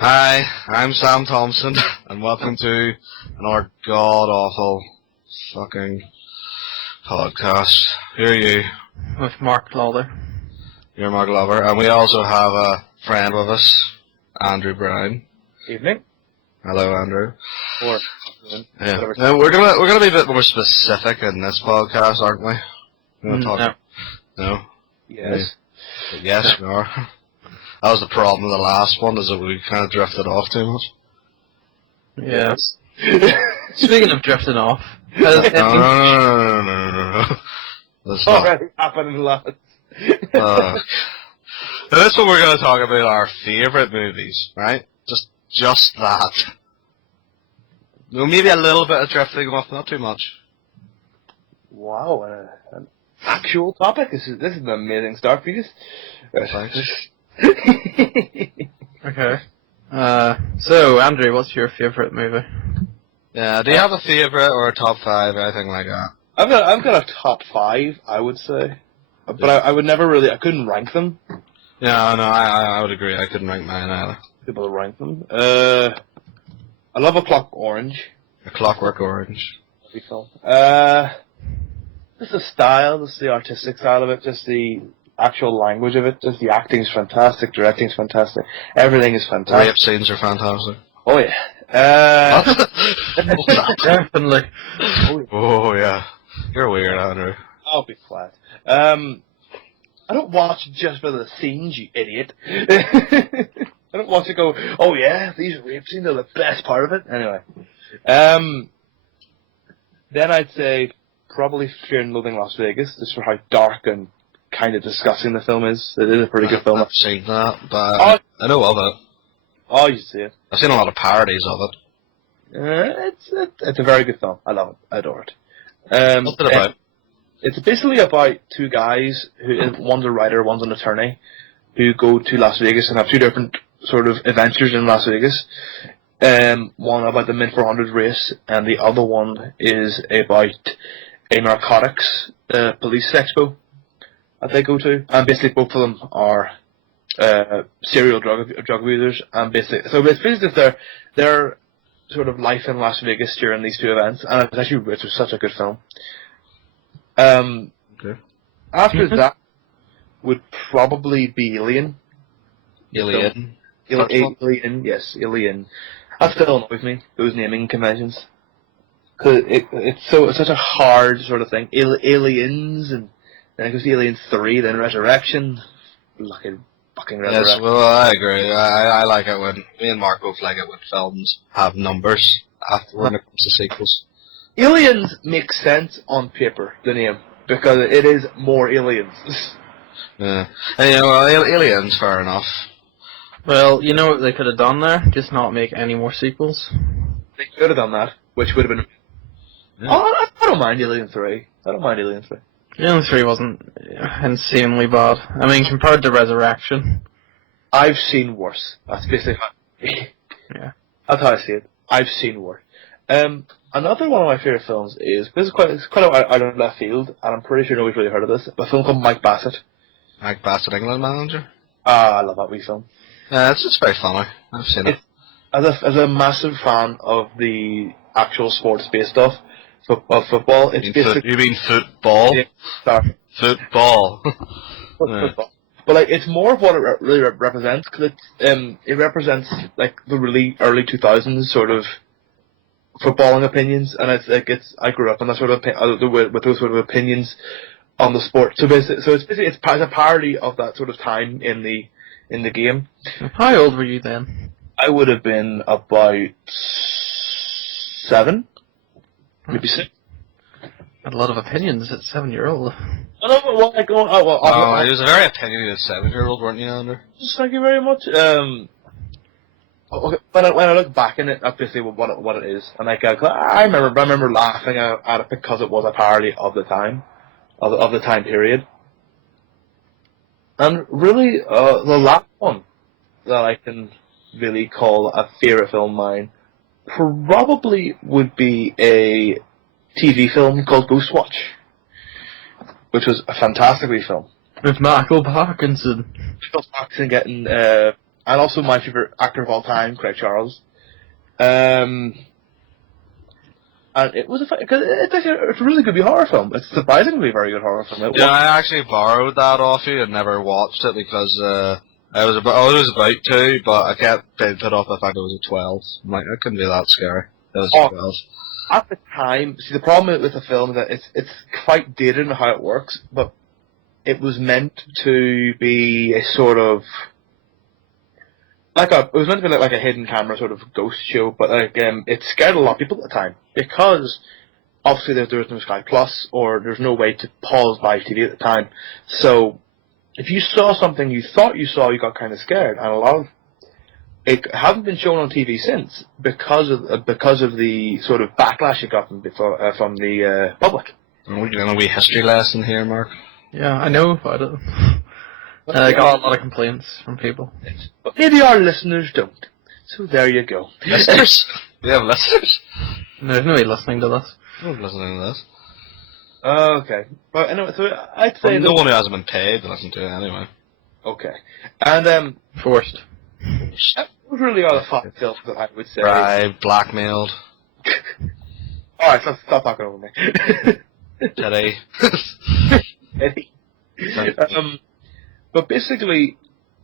Hi, I'm Sam Thompson, and welcome to another god-awful fucking podcast. Who are you? With Mark Lawler. You're Mark Lover, and we also have a friend with us, Andrew Brown. Evening. Hello, Andrew. Or Yeah. Now, we're gonna be a bit more specific in this podcast, aren't we? We're gonna talk. No. yes. Yes, we are. That was the problem with the last one, is that we kind of drifted off too much. Yes. Speaking of drifting off, No. That's not. Already happening, lads. That's what we're going to talk about, our favourite movies, right? Just that. Well, maybe a little bit of drifting off, not too much. Wow, an actual topic. This is an amazing start for you. Thanks. Okay. So, Andrew, what's your favourite movie? Yeah, do you have a favourite or a top 5 or anything like that? I've got a top 5, I would say, but I would never really. I couldn't rank them. Yeah, no, I would agree. I couldn't rank mine either. People to rank them. I love A Clockwork Orange. A Clockwork Orange. Lovely film. Just the style, just the artistic side of it, just the actual language of it, just the acting's fantastic, directing's fantastic, everything is fantastic. Rape scenes are fantastic. Oh yeah. Definitely. Oh yeah. You're weird, Andrew. I'll be quiet. I don't watch just for the scenes, you idiot. I don't watch it go, oh yeah, these rape scenes are the best part of it. Anyway. Then I'd say probably Fear and Loathing Las Vegas, just for how dark and kind of disgusting the film is. It is a pretty good film. I've seen that, but I know of it. Oh, you see it. I've seen a lot of parodies of it. It's a very good film. I love it. I adore it. What's it about? It's basically about two guys, one's a writer, one's an attorney, who go to Las Vegas and have two different sort of adventures in Las Vegas. One about the Mint 400 race, and the other one is about a narcotics police expo that they go to. And basically both of them are serial drug abusers, and basically just their sort of life in Las Vegas during these two events, and it was such a good film. Okay. After that would probably be Alien. Alien. Alien, yes, Alien. That still annoys me, those naming conventions. Cause it's such a hard sort of thing. Aliens, and then it goes to Alien 3, then Resurrection. Fucking Resurrection. Yes, well, I agree. I like it when, me and Mark both like it when films have numbers after when it comes to sequels. Aliens makes sense on paper, the name, because it is more aliens. Yeah. And, Aliens, fair enough. Well, you know what they could have done there? Just not make any more sequels. They could have done that, which would have been... Yeah. Oh, I don't mind Alien 3. I don't mind Alien 3. Alien 3 wasn't insanely bad. I mean, compared to Resurrection. I've seen worse. That's basically how... Yeah. That's how I see it. I've seen worse. Another one of my favourite films is... It's quite out of left field, and I'm pretty sure nobody's really heard of this. A film called Mike Bassett. Mike Bassett, England manager? I love that wee film. It's just very funny. I've seen it. As a massive fan of the actual sports-based stuff, of football, it's basically... You mean football? Yeah, sorry. Football. Football. But like, it's more of what it really represents, because it represents like the really early 2000s sort of footballing opinions, and I grew up in that sort of with those sort of opinions on the sport. So it's a parody of that sort of time in the game. How old were you then? I would have been about 7, maybe 6. Had a lot of opinions at 7-year-old. I don't know what he was a very opinionated 7-year-old, weren't you, Andrew? Thank you very much. Okay, when I look back in it, that's basically what it is. And like, I remember laughing at it because it was a parody of the time, of the time period. And really, the last one that I can really call a favourite film of mine probably would be a TV film called Ghostwatch, which was a fantastic wee film. With Michael Parkinson. Michael Parkinson getting and also my favorite actor of all time, Craig Charles. And it was it's a really good horror film. It's surprisingly a very good horror film. Yeah, I actually borrowed that off you and never watched it because I was about to, but I kept being put off the fact it was a 12. I'm like, it couldn't be that scary. It was a 12. At the time, see, the problem with the film is that it's quite dated in how it works, but it was meant to be a sort of it was meant to be like a hidden camera sort of ghost show, but it scared a lot of people at the time because obviously there was no Sky Plus or there's no way to pause live TV at the time. So if you saw something you thought you saw, you got kind of scared, and a lot of it hasn't been shown on TV since because of the sort of backlash it got from the public. Are we doing a wee history lesson here, Mark? Yeah, I know about it. I got a lot of complaints from people. But maybe our listeners don't. So there you go. Listeners? We have listeners? There's nobody listening to this. I'm listening to this. Okay. But anyway, so I'd say... no one who hasn't been paid to listen to it anyway. Okay. And, Forced. those really are the 5 films that I would say. Bribed, blackmailed. Alright, stop talking over me. Teddy. Eddie. But basically,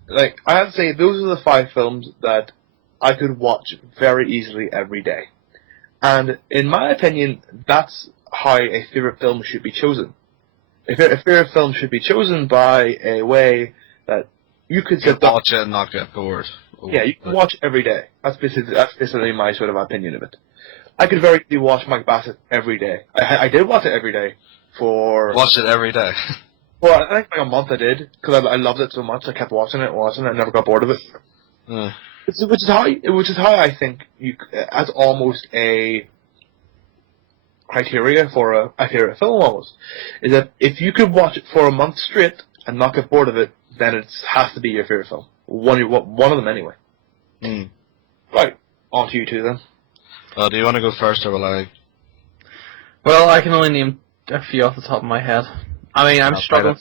like, I have to say, those are the 5 films that I could watch very easily every day. And in my opinion, that's how a favorite film should be chosen. A favorite film should be chosen by a way that you could sit down, watch it and not get bored. Yeah, you can watch every day. That's basically my sort of opinion of it. I could very easily watch Mike Bassett every day. I did watch it every day for... Watch it every day. Well, I think like a month I did, because I loved it so much, I kept watching it, I never got bored of it. Which is how I think as almost a criteria for a favorite film almost, is that if you could watch it for a month straight and not get bored of it, then it has to be your favorite film. One of them anyway. Right, on to you two then. Well, do you want to go first or will I? Well, I can only name a few off the top of my head. I mean, I'm struggling.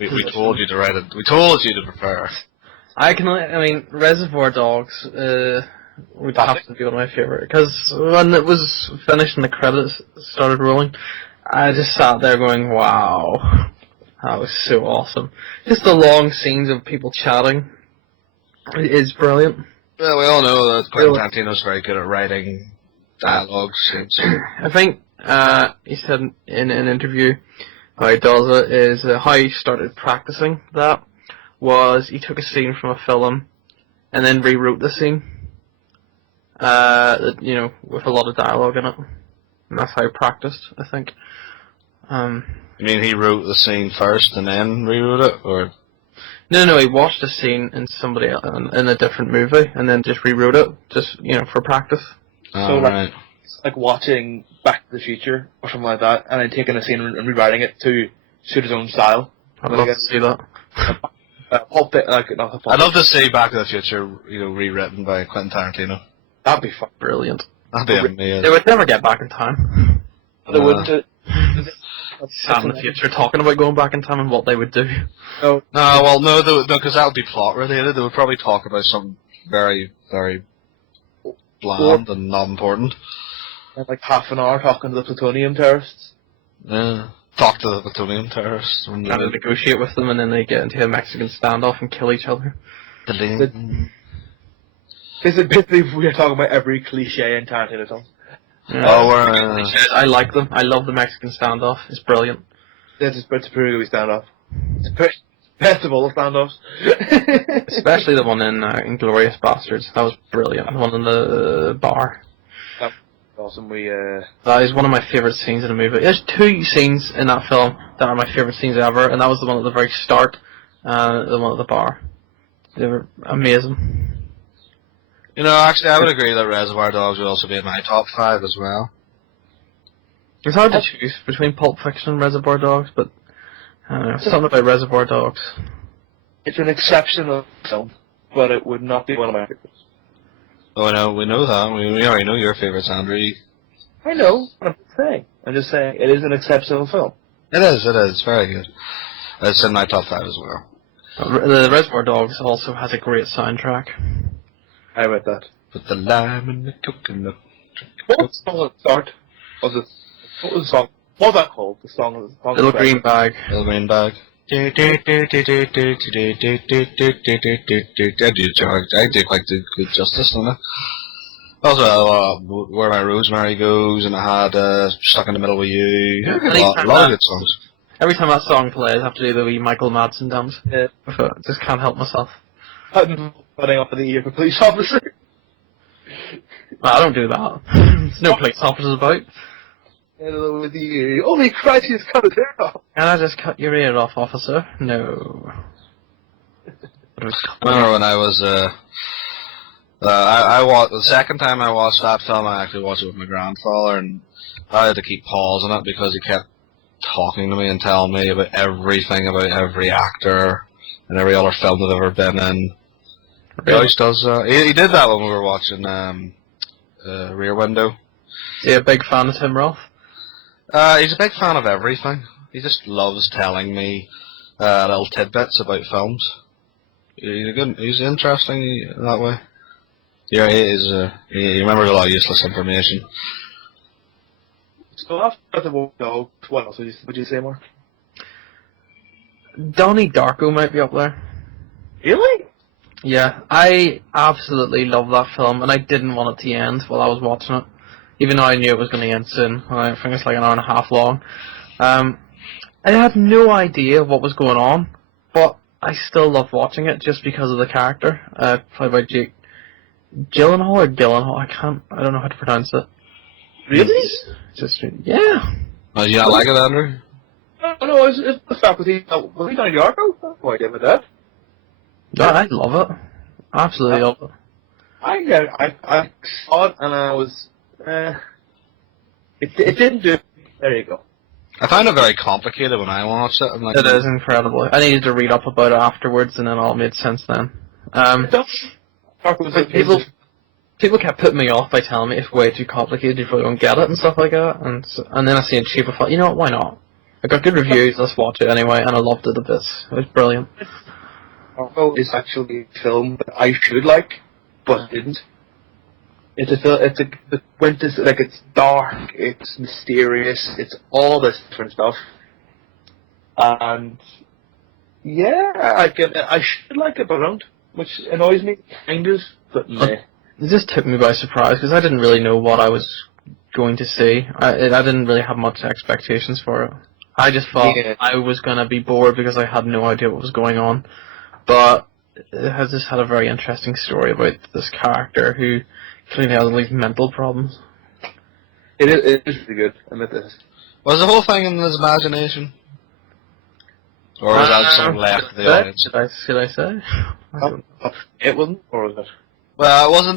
We told you to write it. We told you to prepare. Reservoir Dogs would have to be one of my favorite, because when it was finished and the credits started rolling, I just sat there going, "Wow, that was so awesome!" Just the long scenes of people chatting is brilliant. Well, we all know that Quentin Tarantino's very good at writing dialogue scenes. I think he said in an interview how he does it is how he started practicing that was he took a scene from a film and then rewrote the scene, with a lot of dialogue in it, and that's how he practiced, I think. You mean he wrote the scene first and then rewrote it, or? No, he watched a scene in in a different movie and then just rewrote it, just for practice. So right. Like watching Back to the Future or something like that, and then taking a scene and rewriting it to suit his own style. I'd love to see that. I'd love to see Back to the Future, rewritten by Quentin Tarantino. That'd be fun. Brilliant. That'd be amazing. They would never get back in time. They wouldn't. Sam in the future talking about going back in time and what they would do. No, because that would be plot related. They would probably talk about something very, very bland and not important. Like half an hour talking to the plutonium terrorists. Yeah. Talk to the plutonium terrorists. And negotiate with them, and then they get into a Mexican standoff and kill each other. Basically, we're talking about every cliche in Tarantino films. I like them. I love the Mexican standoff. It's brilliant. It's a pretty good standoff. It's the best of all the standoffs. Especially the one in Inglourious Bastards. That was brilliant. The one in the bar. Awesome. That is one of my favourite scenes in a movie. There's 2 scenes in that film that are my favourite scenes ever, and that was the one at the very start, the one at the bar. They were amazing. Actually, I would agree that Reservoir Dogs would also be in my top 5 as well. It's hard to choose between Pulp Fiction and Reservoir Dogs, but something about Reservoir Dogs. It's an exceptional film, but it would not be one of my favorites. Oh no, we know that. We already know your favourites, Andrew. I know. I'm just saying it is an exceptional film. It is very good. It's in my top 5 as well. The Reservoir Dogs also has a great soundtrack. I read that. Put the lime in the coconut. What was the song at the start? Was it? What was the song? What was that called? The song. Little Green Bag. Little green bag. I do quite good justice on it. Also, Where My Rosemary Goes, and I had Stuck in the Middle with You. A lot of good songs. Every time that song plays, I have to do the wee Michael Madsen dance. Yeah. I just can't help myself. Putting up in the ear of a police officer. Well, I don't do that. There's no police officers about. Hello with the ear. Holy Christ, he's cut his hair off. Can I just cut your ear off, officer? No. I remember when I was, I watched, the second time I watched that film, I actually watched it with my grandfather, and I had to keep pausing it because he kept talking to me and telling me about everything about every actor and every other film that I've ever been in. He always does that. He did that when we were watching Rear Window. Is he a big fan of Tim Roth? He's a big fan of everything. He just loves telling me little tidbits about films. He's interesting that way. Yeah, he is. He remembers a lot of useless information. So after the dog, what else would you say more? Donnie Darko might be up there. Really? Yeah, I absolutely love that film, and I didn't want it to end while I was watching it, even though I knew it was going to end soon. I think it's like an hour and a half long. I had no idea what was going on, but I still loved watching it just because of the character, played by Jake Gyllenhaal or Gyllenhaal. I don't know how to pronounce it. Really? Just yeah. Oh, you not like it, Andrew? No, it's the fact that was he Donnie Darko? Oh, I did with that. No, I love it. Absolutely love it. I saw it and I was, it didn't do. There you go. I found it very complicated when I watched it. I'm like, It is incredible. I needed to read up about it afterwards, and then all made sense then. People kept putting me off by telling me it's way too complicated, you probably won't get it and stuff like that. And then I seen it cheap, I thought, you know what, why not? I got good reviews, let's watch it anyway, and I loved it a bit. It was brilliant. Darko is actually a film that I should like, but didn't. It's it's dark, it's mysterious, it's all this different stuff. And yeah, I should like it, but I don't, which annoys me, kind of, but meh. It just took me by surprise, because I didn't really know what I was going to see. I didn't really have much expectations for it. I just thought I was going to be bored because I had no idea what was going on. But it has just had a very interesting story about this character who clearly has all these mental problems. It is really good, I admit this. was the whole thing in his imagination? Or was that something left to the audience? Should I say? It wasn't, or was it? Well, it wasn't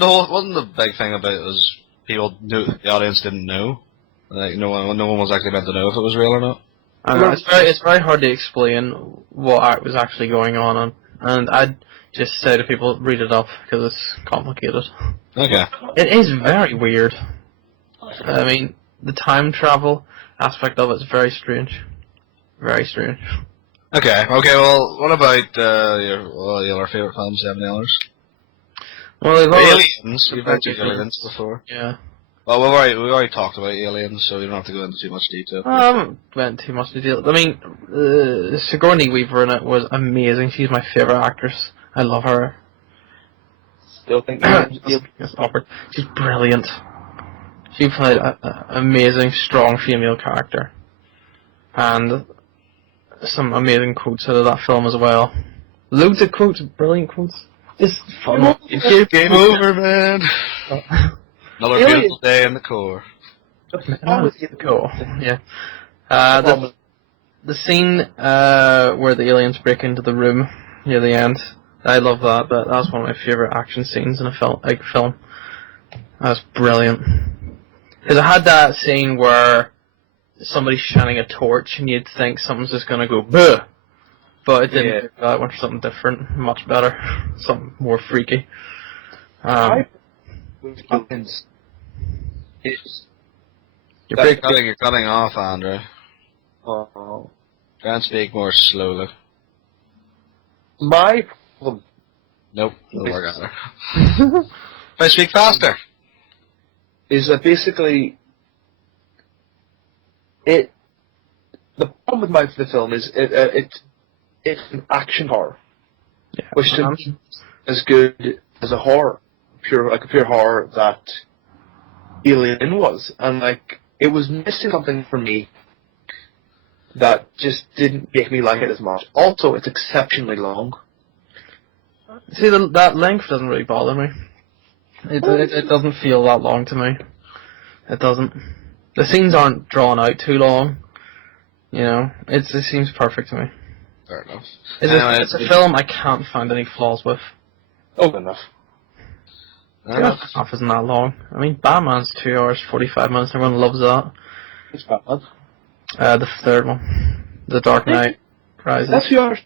the big thing about it was people knew, the audience didn't know. Like, no one was actually meant to know if it was real or not. It's very hard to explain what was actually going on, and I'd just say to people, read it up, because it's complicated. Okay. It is very weird. I mean, the time travel aspect of it is very strange. Very strange. Okay, well, what about your favourite film, Seven Others? Well, they've Aliens. We've mentioned Aliens before. Yeah. Well, we've already talked about Aliens, so we don't have to go into too much detail. I haven't went too much detail. I mean, Sigourney Weaver in it was amazing. She's my favourite actress. I love her. Still think It's awkward. She's brilliant. She played an amazing, strong female character. And some amazing quotes out of that film as well. Loads of quotes, brilliant quotes. Just fun. Game over, man. Another beautiful day in the core. Cool. Yeah. The scene where the aliens break into the room near the end, I love that. But that's one of my favorite action scenes in a film. That's brilliant. Because I had that scene where somebody's shining a torch, and you'd think something's just gonna go "Buh!" But it didn't. That went for something different, much better, something more freaky. You're cutting off, Andrew. Oh. Try and speak more slowly. My problem Nope, doesn't work either. If I speak faster. is that basically the problem with the film is it's an action horror, Yeah. which to me is as good as a horror, a pure horror that Alien was, and like it was missing something for me that just didn't make me like it as much. Also, it's exceptionally long. See, that length doesn't really bother me. It doesn't feel that long to me. It doesn't. The scenes aren't drawn out too long. You know, it seems perfect to me. Fair enough. It's a film I can't find any flaws with. Oh, good enough. Fair enough. Half isn't that long. I mean, Batman's 2 hours 45 minutes. Everyone loves that. It's bad. The third one, The Dark Knight Rises. That's 2 hours,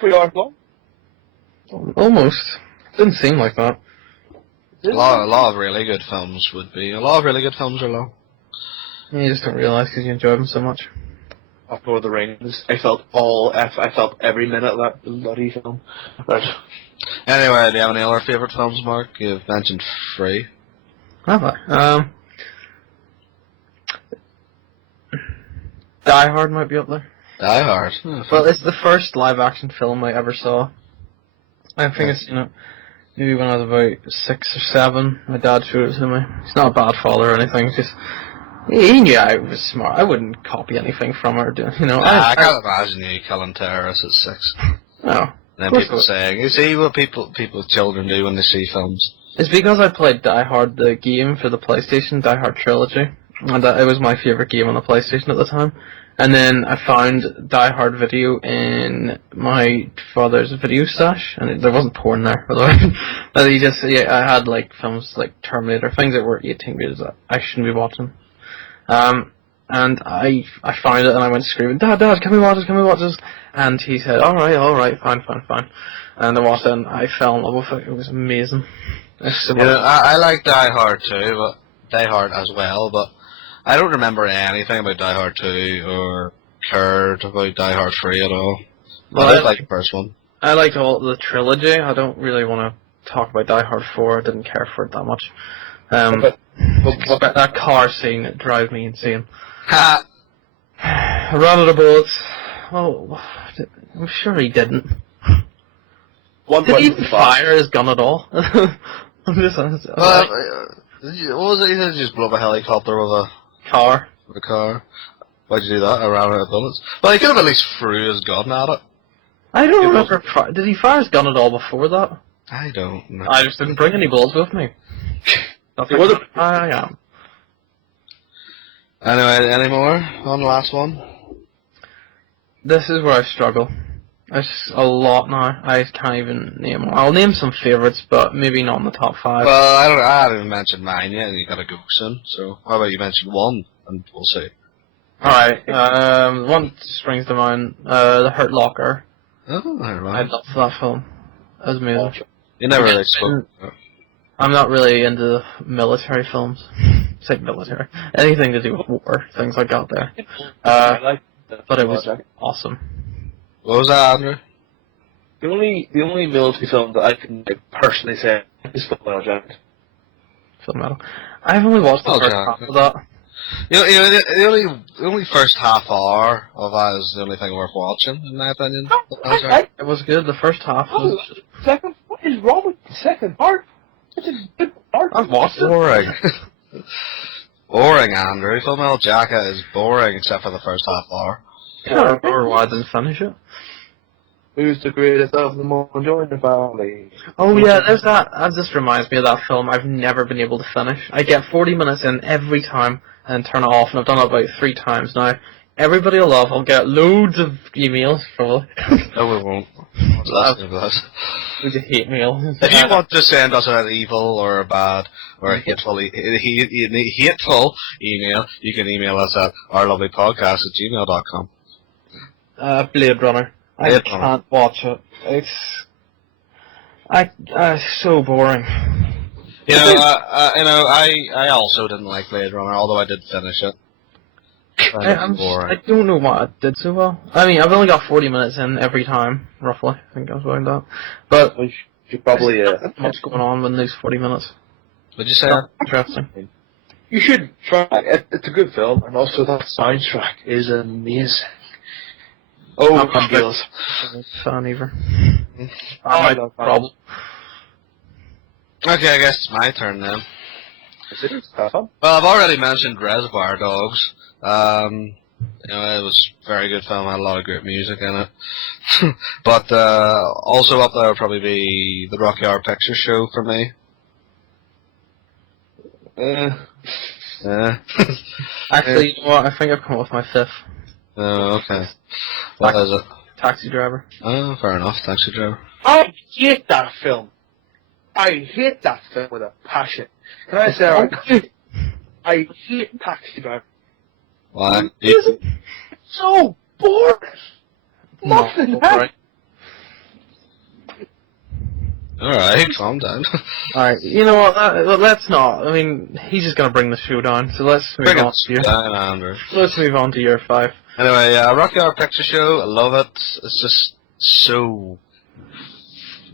3 hours long. Almost. Didn't seem like that. A lot of really good films would be. A lot of really good films are long. You just don't realise because you enjoy them so much. Of Lord of the Rings, I felt every minute of that bloody film. Right. Anyway, do you have any other favourite films, Mark? You've mentioned 3. Have I? Die Hard might be up there. Die Hard. Well, it's the first live-action film I ever saw. I think it's, maybe when I was about 6 or 7. My dad showed it to me. He's not a bad father or anything. Just he knew I was smart. I wouldn't copy anything from her. I can't imagine you killing terrorists at 6. No. And then people saying, you see what children do when they see films. It's because I played Die Hard, the game for the PlayStation, Die Hard Trilogy, and it was my favourite game on the PlayStation at the time. And then I found Die Hard video in my father's video stash, and there wasn't porn there, by the way. But I had like films like Terminator, things that were 18 rated that I shouldn't be watching. And I found it and I went screaming, Dad, can we watch this? And he said, alright, fine. And I watched it and I fell in love with it. It was amazing. I like Die Hard too, but Die Hard as well, but I don't remember anything about Die Hard 2 or cared about Die Hard 3 at all. Well, I like the first one. I liked all the trilogy. I don't really want to talk about Die Hard 4. I didn't care for it that much. But that car scene, it drives me insane. Ha! I ran out of bullets. Oh, I'm sure he didn't. Did he even fire his gun at all? I'm just honest. What was it? He said just blow up a helicopter with a car. Why'd you do that? I ran out of bullets. Well, he could have at least threw his gun at it. I don't remember. Did he fire his gun at all before that? I don't know. I just didn't bring any bullets with me. I am. Anyway, any more on the last one? This is where I struggle. There's a lot now. I can't even name them. I'll name some favourites, but maybe not in the top 5. Well, I haven't even mentioned mine yet, and you gotta go soon. So, how about you mention one, and we'll see. Alright, one springs to mind, The Hurt Locker. Oh, I I right. love that film. It was amazing. You never really spoke. I'm not really into military films. Say military. Anything to do with war, things like that there. But it was awesome. What was that, Andrew? The only military film that I can personally say is Full Metal Jacket. Full Metal. I've only watched the first half of that. The only first half hour of that is the only thing worth watching, in my opinion. It was good. The first half was... Second? What is wrong with the second part? It's a good part. I've watched it. Boring. Boring, Andrew. Full Metal Jacket is boring except for the first half hour. I don't remember why I didn't finish it. Who's the greatest of them all? Join the family. Oh yeah, there's that. That just reminds me of that film I've never been able to finish. I get 40 minutes in every time and turn it off, and I've done it about 3 times now. Everybody will love. I'll get loads of emails, probably. No, we won't. Loads of hate mail. If you want to send us an evil or a bad or a hateful email, you can email us at ourlovelypodcast@gmail.com. Blade Runner. I can't watch it. It's so boring. I also didn't like Blade Runner, although I did finish it. I don't know what I did so well. I mean, I've only got 40 minutes in every time, roughly. I think I was around that. But You should probably. there's not much going on within these 40 minutes. Would you say? Not interesting. You should try it. It's a good film, and also that soundtrack is amazing. Oh, I'm not feels. a fan either. I My love problem. Okay, I guess it's my turn then. It's fun. Well, I've already mentioned Reservoir Dogs. You know, it was a very good film, had a lot of great music in it. But also up there would probably be the Rocky Horror Picture Show for me. Yeah. Actually, you know what? I think I've come up with my fifth. Oh, okay. What is it? Taxi Driver. Oh, fair enough. Taxi Driver. I hate that film. I hate that film with a passion. Can I say I hate Taxi Driver. Why? It's so boring. Nothing No, happens. Alright, calm down. Alright, you know what? Let's not. I mean, he's just gonna bring the show down. So let's move Bring on it to you. down, Andrew. Let's move on to year 5. Anyway, Rocky Horror Picture Show, I love it. It's just so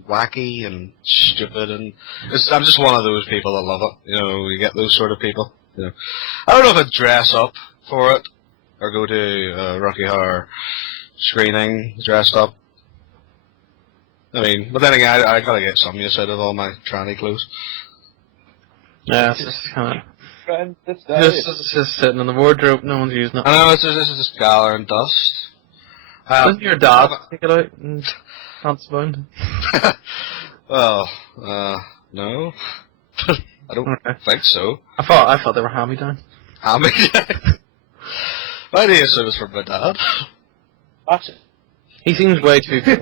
wacky and stupid, and I'm just one of those people that love it. You know, you get those sort of people. You know, I don't know if I'd dress up for it or go to a Rocky Horror screening dressed up. I mean, but then again, I gotta get some use out of all my tranny clothes. Yeah, it's just kind Friend, that's of just sitting in the wardrobe. No one's using it. I know this is just gather and dust. Doesn't your dad take it out and pants bound? Well, no. I don't Okay. think so. I thought they were hand-me-down. How many? Why do you assume it's from my dad? That's it. He seems way too cool.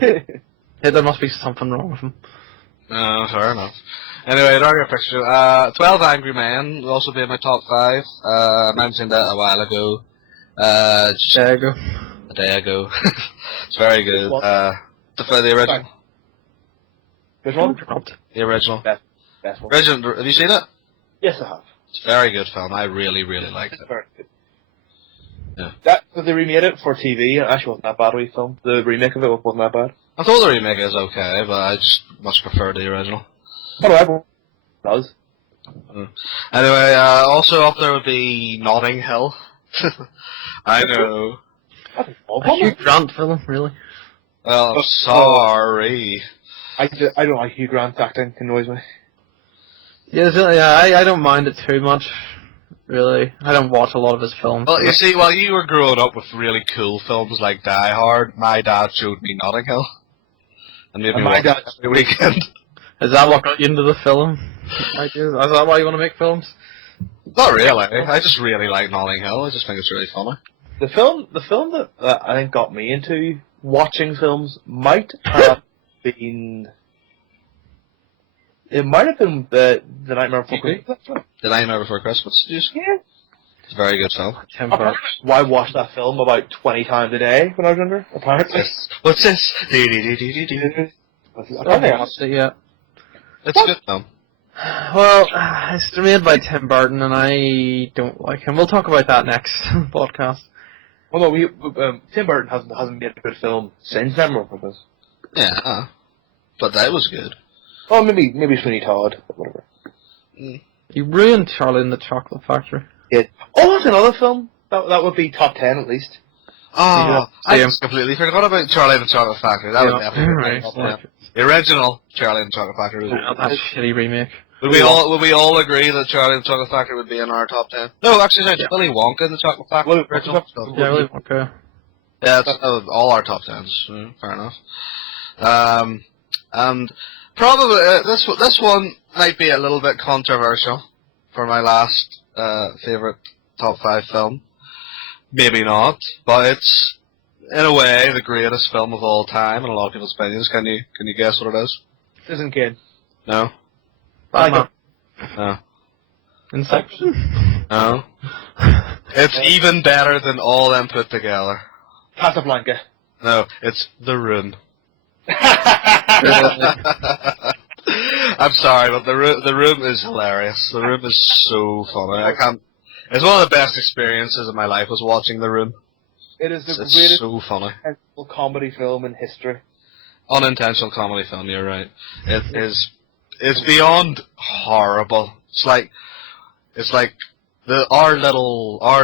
Yeah, there must be something wrong with him. No, fair enough. Anyway, Rocky Picture. 12 Angry Men will also be in my top 5. I mentioned that a while ago. Just There you go. a day ago. It's very good. The original. Which one? Dropped. The original. Best one. Original. Have you seen it? Yes, I have. It's a very good film. I really, really liked it. Very good. Yeah. But they remade it for TV, and it actually wasn't that bad of a film. The remake of it wasn't that bad. I thought the remake is okay, but I just much prefer the original. But everyone does. Anyway, also up there would be Notting Hill. I know. That's a A bummer. Hugh Grant film, really. Well, I'm sorry. I don't like Hugh Grant's acting. It annoys me. Yeah, I don't mind it too much, really. I don't watch a lot of his films. Well, you see, while you were growing up with really cool films like Die Hard, my dad showed me Notting Hill. And maybe And my watch dad- it every weekend. Is that what got you into the film? Is that why you want to make films? Not really. I just really like Notting Hill. I just think it's really funny. The film that I think got me into watching films might have been. It might have been the Nightmare Before Christmas. The Nightmare Before Christmas. Did you see? Yeah. It's a very good film. Tim Burton. Well, I watched that film about 20 times a day when I was younger, apparently. What's this? It's I haven't watched it yet. a good film. Well, it's made by Tim Burton, and I don't like him. We'll talk about that next podcast. Well, no, Tim Burton hasn't made a good film since Nightmare Before Christmas. Yeah. But that was good. Oh, maybe Sweeney Todd, but whatever. You ruined Charlie and the Chocolate Factory. Yeah. Oh, that's another film. That would be top 10 at least. Oh, I Yeah. just completely forgot about Charlie and the Chocolate Factory. That would definitely be Right. top 10. The original Charlie and the Chocolate Factory. Not that shitty remake. Would we all agree that Charlie and the Chocolate Factory would be in our top 10? No, actually, sorry, Yeah. Willy Wonka and the Chocolate Factory. Willy Wonka. Original stuff. Yeah, really okay. Yeah, that's all our top 10s. Fair enough. And probably this one might be a little bit controversial for my last favorite top 5 film. Maybe not, but it's in a way the greatest film of all time in a lot of people's opinions. Can you guess what it is? Citizen Kane. No, Batman. no, Inception. no. It's even better than all them put together. Casablanca. No, it's The Room. I'm sorry, but the room is hilarious. The Room is so funny. I can't. It's one of the best experiences of my life was watching The Room. It is the It's greatest so funny. intentional comedy film in history. Unintentional comedy film, you're right. It is, it's beyond horrible. It's like our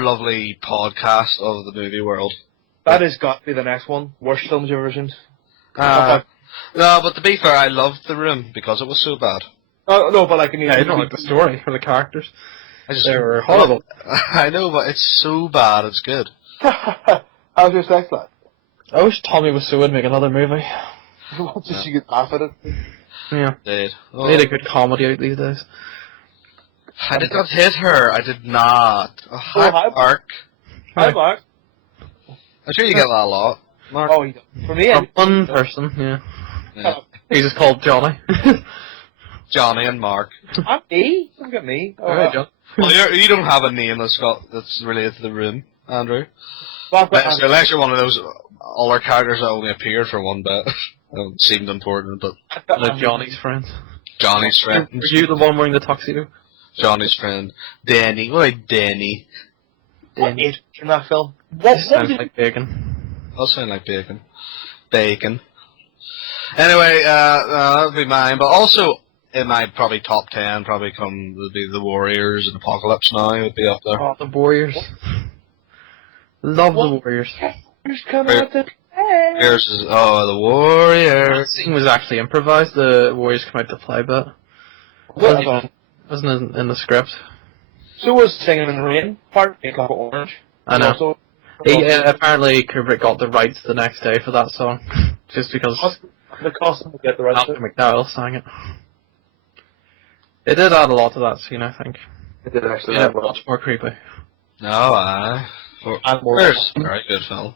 lovely podcast of the movie world. That has got to be the next one. Worst films you've ever seen. No, but to be fair, I loved The Room because it was so bad. No, but like, I mean, Yeah, I don't like the story or the characters. They were horrible. I know, but it's so bad, it's good. How's your sex life? I wish Tommy Wiseau would make another movie. Just you could laugh at it. Yeah. Indeed. They need a good comedy out these days. I did not hit her. I did not. Oh, hi, hi. Mark. Hi, Mark. I'm sure you get that a lot. Mark. Oh, for me, For one person, yeah. Yeah. He's just called Johnny. Johnny and Mark. I'm me. Look at me. Oh, Alright, John. Well, you don't have a name that's related to The Room, Andrew. Well, Unless you're one of those other characters that only appeared for one bit. It seemed important, but One of Johnny's friends. Johnny's friend. Were you the one wearing the tuxedo? Johnny's friend. Danny. What about Danny? What is in that film? What Sounds did like bacon. That'll sound like bacon. Bacon. Anyway, that would be mine. But also, in my probably top 10, would be The Warriors and Apocalypse Now would be up there. Oh, the Warriors. Love the Warriors. Just come out to play? Here's The Warriors. That scene was actually improvised. The Warriors come out to play, but wasn't in the script. So was Singing in the Rain part in Clockwork Orange. I know. Also, Apparently Kubrick got the rights the next day for that song, just because the cost to get the rights to Malcolm it. McDowell sang it. It did add a lot to that scene, I think. It did actually. Yeah, well. much more creepy. No, aye. And more. Warriors, very good film.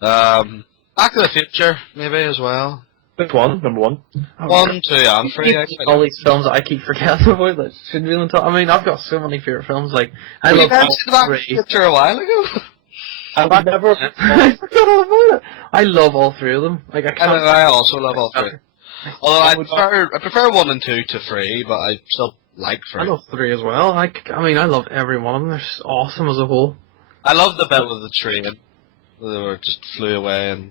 Back to the Future, maybe as well. Which one? Number one. 1, 2, and 3. Actually. All these films that I keep forgetting about that should be on top. I mean, I've got so many favorite films. Like I Well, love you all mentioned Back to the three. Future a while ago. I've never. I forgot all about it. I love all three of them. Like I And can't. I also love all 3. Although I prefer 1 and 2 to 3, but I still like 3. I love three as well. I mean, I love every one of them. They're just awesome as a whole. I love the bit with the train. They were just flew away and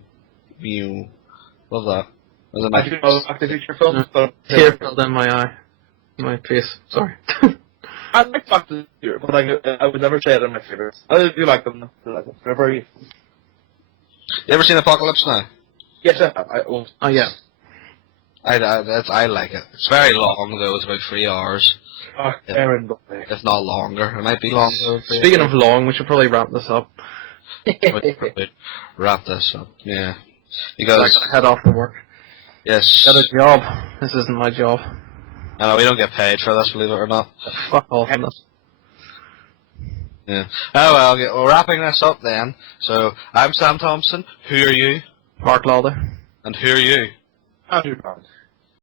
mew. Love that. Was it I nice? do love Back to the Future films, but Tear fell down my eye, my face. Sorry. I like Back to the Future, but I would never say they're my favorites. I do like them. Though. I like them. They're very. You ever seen Apocalypse Now? Yes, I won't. Oh yeah. I like it. It's very long though. It's about 3 hours, Aaron, but if not longer. It might be longer. Speaking of long, we should probably wrap this up. Wrap this up. Yeah, I because gotta head off to work. yes, Got a job. This isn't my job. I know we don't get paid for this, believe it or not. Fuck off on this. Yeah. Oh well, we're wrapping this up then. So I'm Sam Thompson. Who are you? Mark Lauder. And who are you? Andrew Brown.